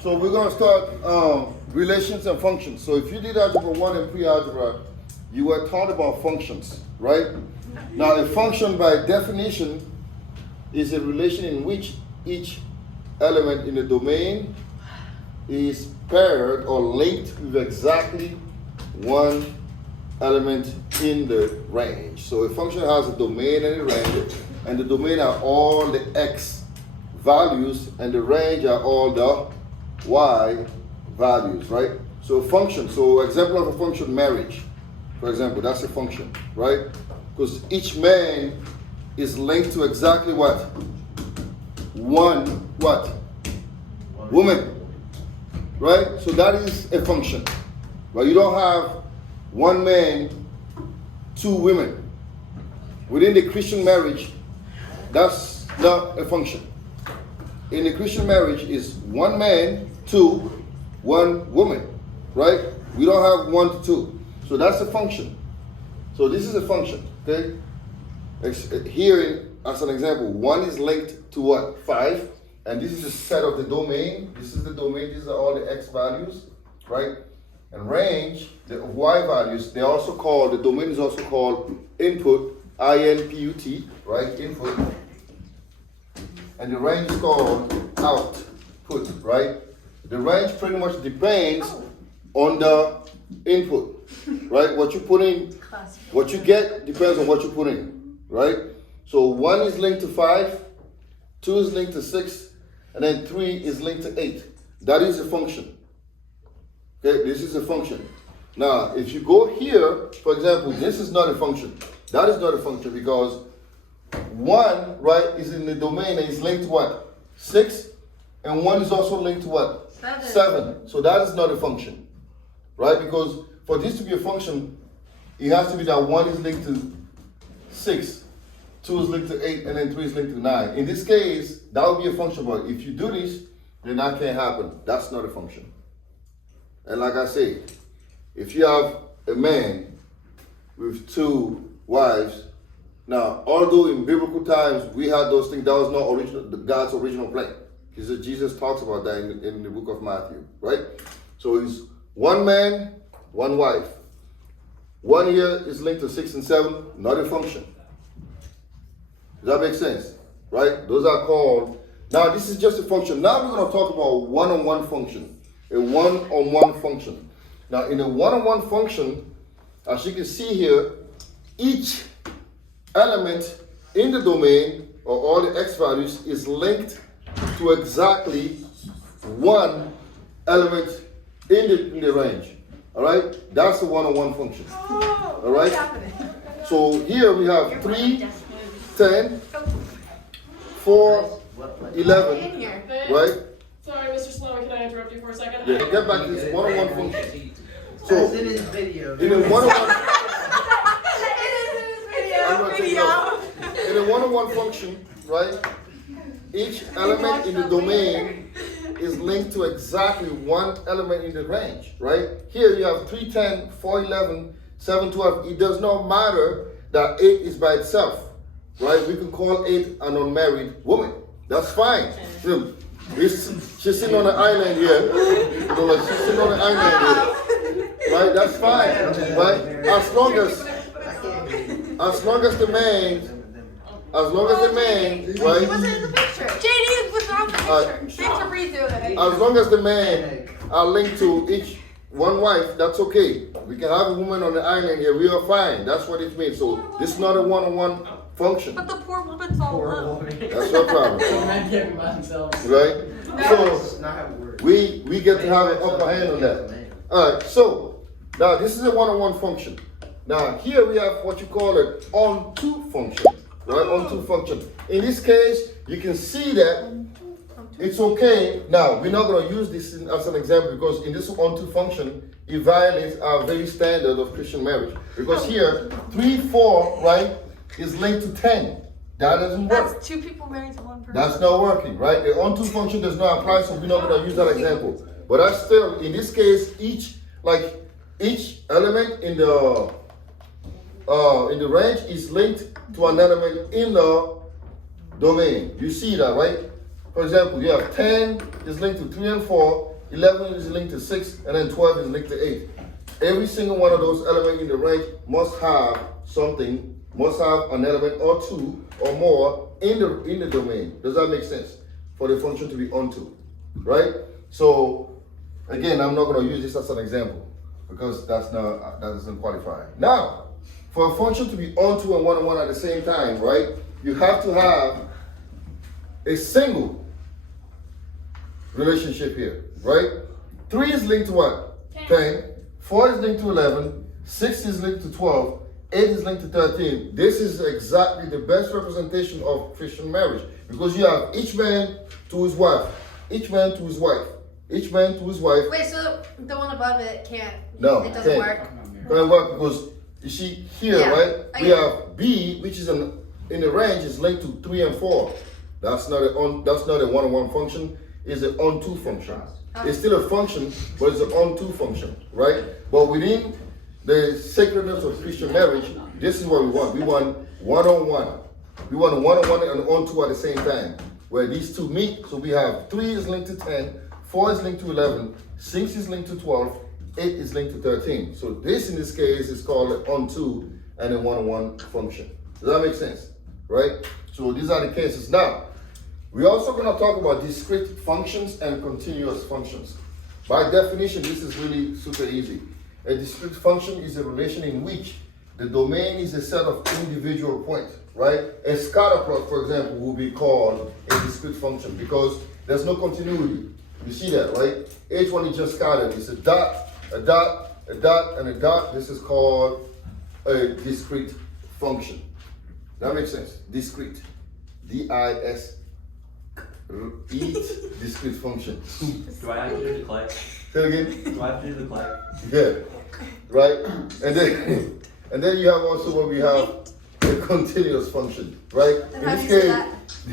So we're going to start relations and functions. So if you did Algebra 1 and pre-algebra, you were taught about functions, right? Now a function by definition is a relation in which each element in the domain is paired or linked with exactly one element in the range. So a function has a domain and a range, and the domain are all the x values, and the range are all the y values, right? So a function, so example of a function, marriage, for example, that's a function, right? Because each man is linked to exactly what? One what? Woman, right? So that is a function. But you don't have one man, two women. Within the Christian marriage, that's not a function. In the Christian marriage is one man, two, one woman, right? We don't have 1 to 2. So that's a function. So this is a function, okay? Here, as an example, 1 is linked to what? 5. And this is a set of the domain. This is the domain. These are all the x values, right? And range, the y values, they also called, the domain is also called input, I-N-P-U-T, right? Input. And the range is called output, right? The range pretty much depends on the input, right? What you put in, what you get depends on what you put in, right? So 1 is linked to 5, 2 is linked to 6, and then 3 is linked to 8. That is a function. Okay, this is a function. Now, if you go here, for example, this is not a function. That is not a function because 1, right, is in the domain and is linked to what? 6, and 1 is also linked to what? 7. So that is not a function, right? Because for this to be a function, it has to be that 1 is linked to 6, 2 is linked to 8, and then 3 is linked to 9. In this case, that would be a function, but if you do this, then that can't happen. That's not a function. And like I say, if you have a man with 2 wives, now, although in biblical times we had those things, that was not original, God's original plan. Jesus talks about that in the book of Matthew, right? So it's 1 man, 1 wife. 1 here is linked to 6 and 7, not a function. Does that make sense? Right? Those are called, now this is just a function. Now we're going to talk about one-on-one function. A one-on-one function. Now in a one-on-one function, as you can see here, each element in the domain, or all the x values, is linked to exactly one element in the range. All right? That's a one-on-one function. All right? So here we have 3, 10, 4, 11, right? Sorry, Mr. Sloan, can I interrupt you for a second? Yeah, get back to this one-on-one function. So, in his video. In a one-on-one in a one-on-one function, right? Each element in the domain is linked to exactly one element in the range, right? Here you have 3, 10, 4, 11, 7, 12. It does not matter that 8 is by itself, right? We can call 8 an unmarried woman. That's fine. She's sitting on an island here. You know, like she's sitting on an island here. Right? That's fine. Right? As long as the man, right? He wasn't in the picture. JD was not in the picture. Thanks for redoing it. As long as the men are linked to each one wife, that's okay. We can have a woman on the island here. We are fine. That's what it means. So this is not a one-on-one function. But the poor woman's all alone. That's your problem. Right? So we get to have an upper hand on that. Alright, so now this is a one-on-one function. Now here we have what you call an on-to function. Right? On-to function. In this case, you can see that it's okay. Now we're not going to use this as an example because in this on-to function, it violates our very standard of Christian marriage. Because here, 3, 4, right, is linked to 10. That doesn't work. That's 2 people married to 1 person. That's not working, right? The on-to function does not apply, so we're not going to use that example. But that's still, in this case, each element in the range is linked to an element in the domain. You see that, right? for example, you have 10 is linked to 3 and 4, 11 is linked to 6, and then 12 is linked to 8. Every single one of those elements in the range must have something, must have an element or two or more in the domain. Does that make sense? For the function to be onto, right? So again, I'm not going to use this as an example because that doesn't qualify. Now, for a function to be onto and one-on-one at the same time, right? You have to have a single relationship here, right? 3 is linked to what? 10. 4 is linked to 11. 6 is linked to 12. 8 is linked to 13. This is exactly the best representation of Christian marriage because you have each man to his wife, each man to his wife, each man to his wife. Wait, so the one above it can't? No, it doesn't work. Can't work because you see here, Yeah, right? I We get have B, which is in the range, is linked to 3 and 4. That's not a one-on-one function. It's an on-to function. It's still a function, but it's an on-to function, right? But within the sacredness of Christian marriage, this is what we want. We want one-on-one. We want a one-on-one and on-to at the same time, where these two meet. So we have 3 is linked to 10, 4 is linked to 11, 6 is linked to 12, 8 is linked to 13. So this, in this case, is called an on-to and a one-on-one function. Does that make sense? Right? So these are the cases. Now, we're also going to talk about discrete functions and continuous functions. By definition, this is really super easy. A discrete function is a relation in which the domain is a set of individual points, right? A scatter plot, for example, will be called a discrete function because there's no continuity. You see that, right? Each one is just scattered. It's a dot, a dot, a dot, and a dot. This is called a discrete function. That makes sense. Discrete. D-I-S-C-R-E-T, discrete function. Do I have to do the click? Say it again? Do I have to do the click? Yeah. Right? And then you have also what we have a continuous function, right? And how do you say that?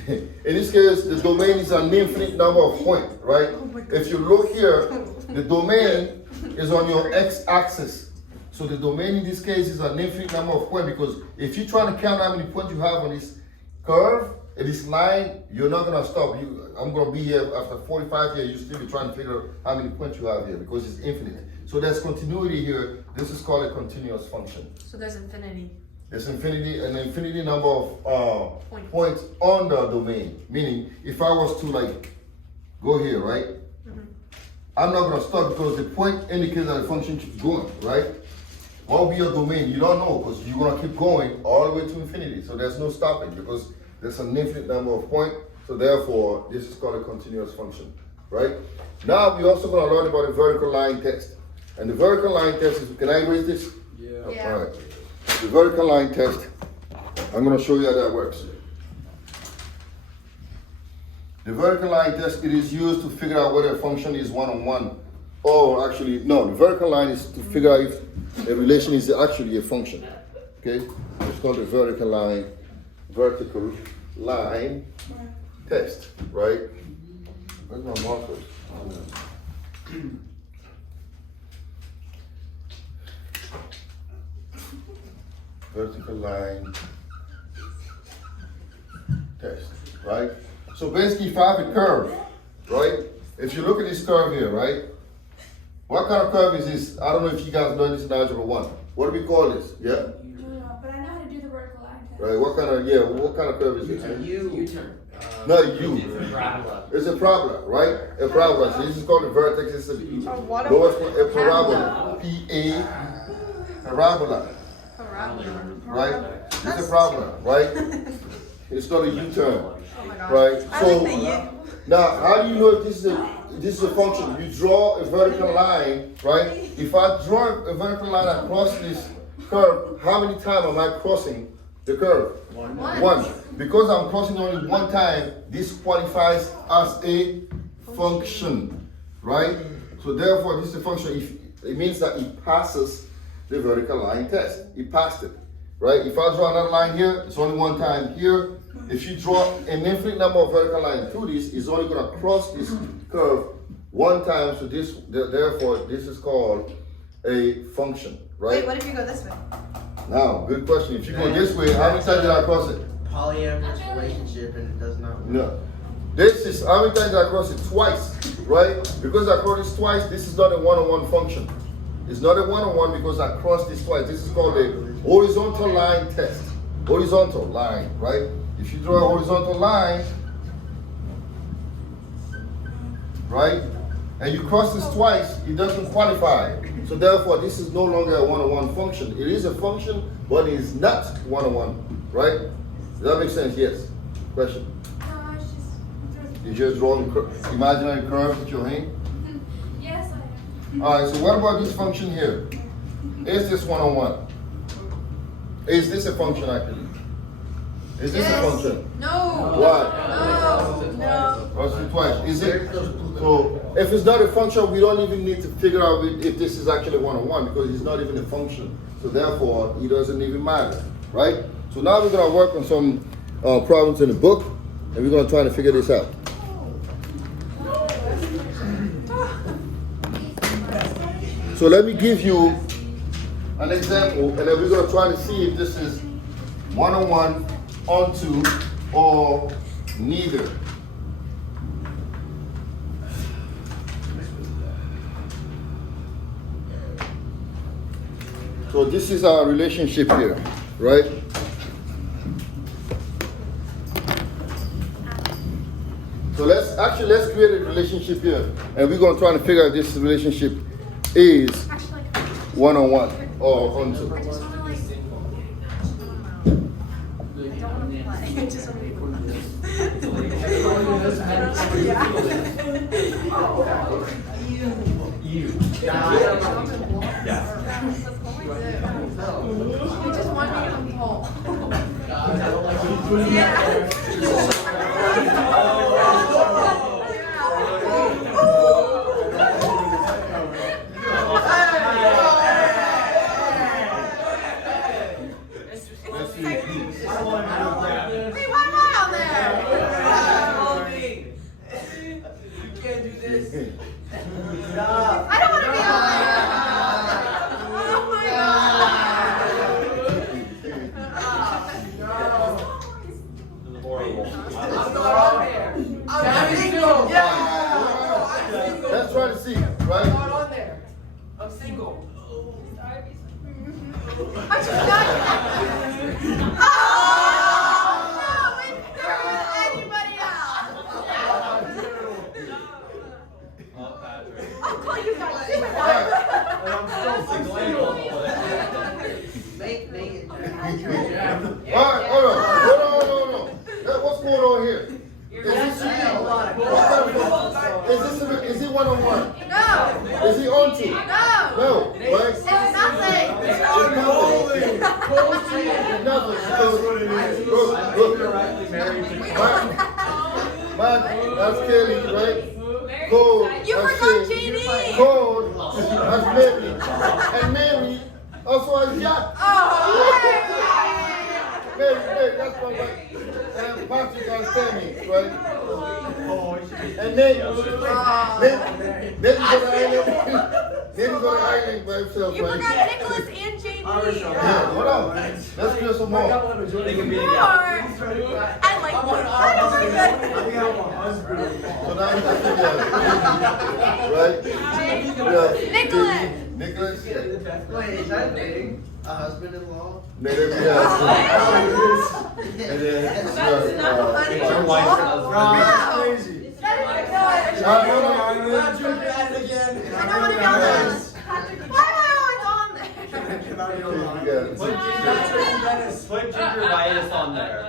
In this case, the domain is an infinite number of points, right? If you look here, the domain is on your x-axis. So the domain in this case is an infinite number of points because if you try to count how many points you have on this curve, in this line, you're not gonna stop. I'm gonna be here after 45 years, you still be trying to figure out how many points you have here because it's infinite. So there's continuity here. This is called a continuous function. So there's infinity. There's an infinity number of points on the domain. Meaning, if I was to like go here, right? I'm not gonna stop because the point indicates that the function keeps going, right? What will be your domain? You don't know because you're gonna keep going all the way to infinity. So there's no stopping because there's an infinite number of points. So therefore, this is called a continuous function, right? Now we're also gonna learn about the vertical line test. And the vertical line test is, can I erase this? Yeah. All right. The vertical line test, I'm gonna show you how that works. The vertical line test, it is used to figure out whether a function is one-on-one. Or actually, no, the vertical line is to figure out if a relation is actually a function. Okay? It's called the vertical line test, right? Where's my markers? Vertical line test, right? So basically, if I have a curve, right? If you look at this curve here, right? What kind of curve is this? I don't know if you guys learned this in Algebra 1. What do we call this? Yeah? No, but I know how to do the vertical line test. Right, what kind of curve is it? U-turn. Not U. It's a parabola. It's a parabola, right? A parabola. So this is called the vertex. It's a what lowest point, a parabola. P-A, parabola. Right? It's a parabola, right? It's not a U-turn, Oh my god. right? I So like the U. now, how do you know if this is a function? You draw a vertical line, right? If I draw a vertical line across this curve, how many times am I crossing the curve? One. Because I'm crossing only one time, this qualifies as a function, right? So therefore, this is a function. If it means that it passes the vertical line test. It passed it, right? If I draw another line here, it's only one time here. If you draw an infinite number of vertical lines through this, it's only going to cross this curve one time. So this, therefore, this is called a function, right? Wait, what if you go this way? Now, good question. If you go this way, how many times did I cross it? Polyamorous relationship and it does not work. No. This is how many times I cross it? Twice, right? Because I crossed it twice, this is not a one-on-one function. It's not a one-on-one because I crossed this twice. This is called a horizontal line test. Horizontal line, right? If you draw a horizontal line, right, and you cross this twice, it doesn't qualify. So therefore, this is no longer a one-on-one function. It is a function, but it is not one-on-one, right? Does that make sense? Yes. Question? No, it's just. You just draw imaginary curves with your hand? Yes, I am. All right, so what about this function here? Is this one-on-one? Is this a function actually? Is this a function? No. Why? No. Cross it twice. Is it? So if it's not a function, we don't even need to figure out if this is actually one-on-one because it's not even a function. So therefore, it doesn't even matter, right? So now we're gonna work on some problems in the book, and we're gonna try to figure this out. So let me give you an example, and then we're gonna try to see if this is one-on-one, onto, or neither. So this is our relationship here, right? So let's create a relationship here, and we're gonna try to figure out if this relationship is one-on-one or onto. I just want to like. I don't want to play. I just want to be You. Yeah. Yeah. You just want me to come home. Wait, why am I on there? You can't do this. I don't want to be on there. Oh my God. Horrible. I'm not on there. I'm single. Yeah. Let's try to see, I'm right? not on there. I'm single. I'm just not. Oh no! It's anybody else. Oh, Patrick. I'll call you guys. Do it. I'm still single. Make it. All right, hold on. What's going on here? Is he one-on-one? No. Is he onto? No. No, right? It's nothing. It's nothing. Look. Man, that's Kelly, right? Code, You that's forgot Shay. JD. Code, that's Mary. And Mary also has Jack. Oh. Mary, that's my wife. And Patrick has Tammy, right? And then go to the island by himself, You right? forgot Nicholas and JD. Yeah, hold on. Let's clear some more. They can be Or together. I like one. So now we can figure right? Nicholas. Nicholas? Wait, is that dating? A husband-in-law? And then, It's your wife. Crazy. That is good. I Not doing that again. I don't want to be on this. Why am I always on there? Put gingivitis on there.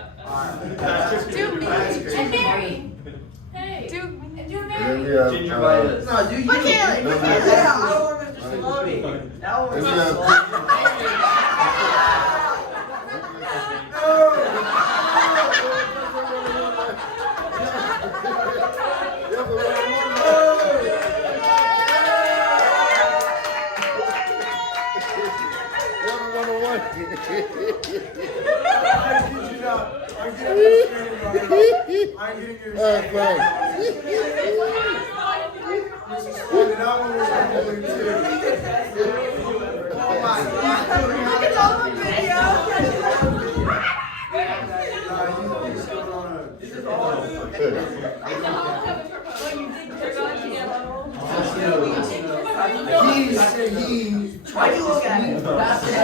Do me. And Mary. Hey. Do And Mary. then we have, Gingivitis. No, do you? Look at it. Yeah, I don't want Mr. Salami. That one and was we have, Look at all the videos. This is all. Why'd you look at me? That's the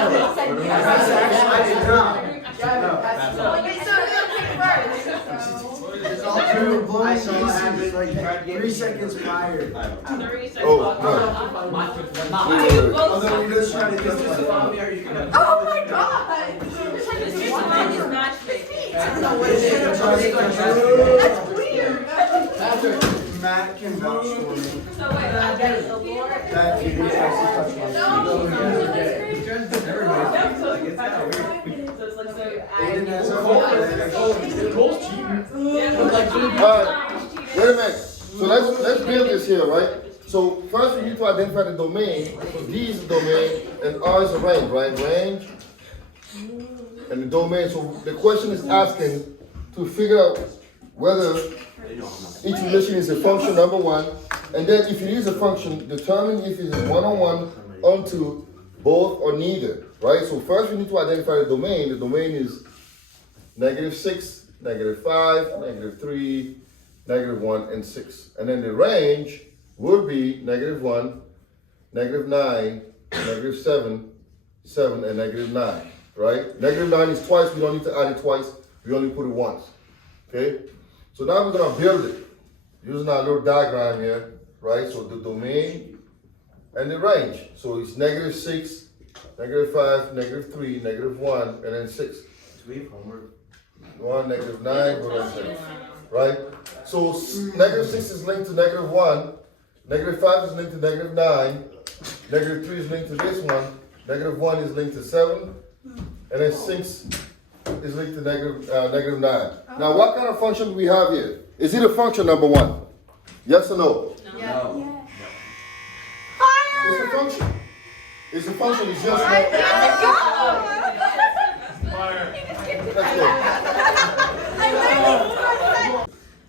I did not. Wait, so who picked first? It's all true. I saw it happen like 3 seconds prior. 30 seconds. Oh, Although we just trying to get this along there, you can have. Oh my god! I don't know what it is. That's weird. Matt can vouch for me. So wait, That you can actually touch my. So it's like so. Aiden has a Cole's cheating. Alright, wait a minute. So let's build this here, right? So first we need to identify the domain. So D is the domain and R is the range, right? Range and the domain. So the question is asking to figure out whether each relation is a function, number one. And then if it is a function, determine if it is one-on-one, onto, both, or neither, right? So first we need to identify the domain. The domain is -6, -5, -3, -1, and 6. And then the range would be -1, -9, -7, 7, and -9, right? -9 is twice, we don't need to add it twice, we only put it once, okay? So now we're gonna build it using our little diagram here, right? So the domain and the range. So it's -6, -5, -3, -1, and then 6. Sweet homework. 1, -9, go to 6, right? So -6 is linked to -1, -5 is linked to -9, -3 is linked to this one, -1 is linked to 7, and then 6 is linked to -9. Now, what kind of function do we have here? Is it a function, number one? Yes or no? No. It's a function. It's a function, it's just Let's not. go! Let's go.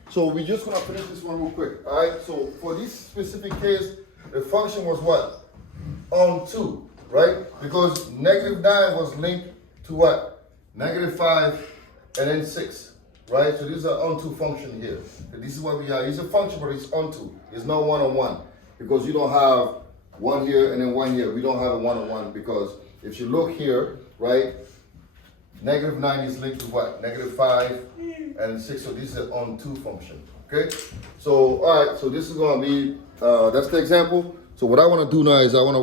So we're just gonna finish this one real quick. All right. So for this specific case, the function was what? On 2, right? Because -9 was linked to what? -5 and then 6, right? So this is an onto function here. This is what we have. It's a function, but it's onto. It's not one-on-one because you don't have one here and then one here. We don't have a one-on-one because if you look here, right? -9 is linked to what? -5 and 6. So this is an on2 function. Okay. So all right. So this is gonna be that's the example. So what I want to do now is I want to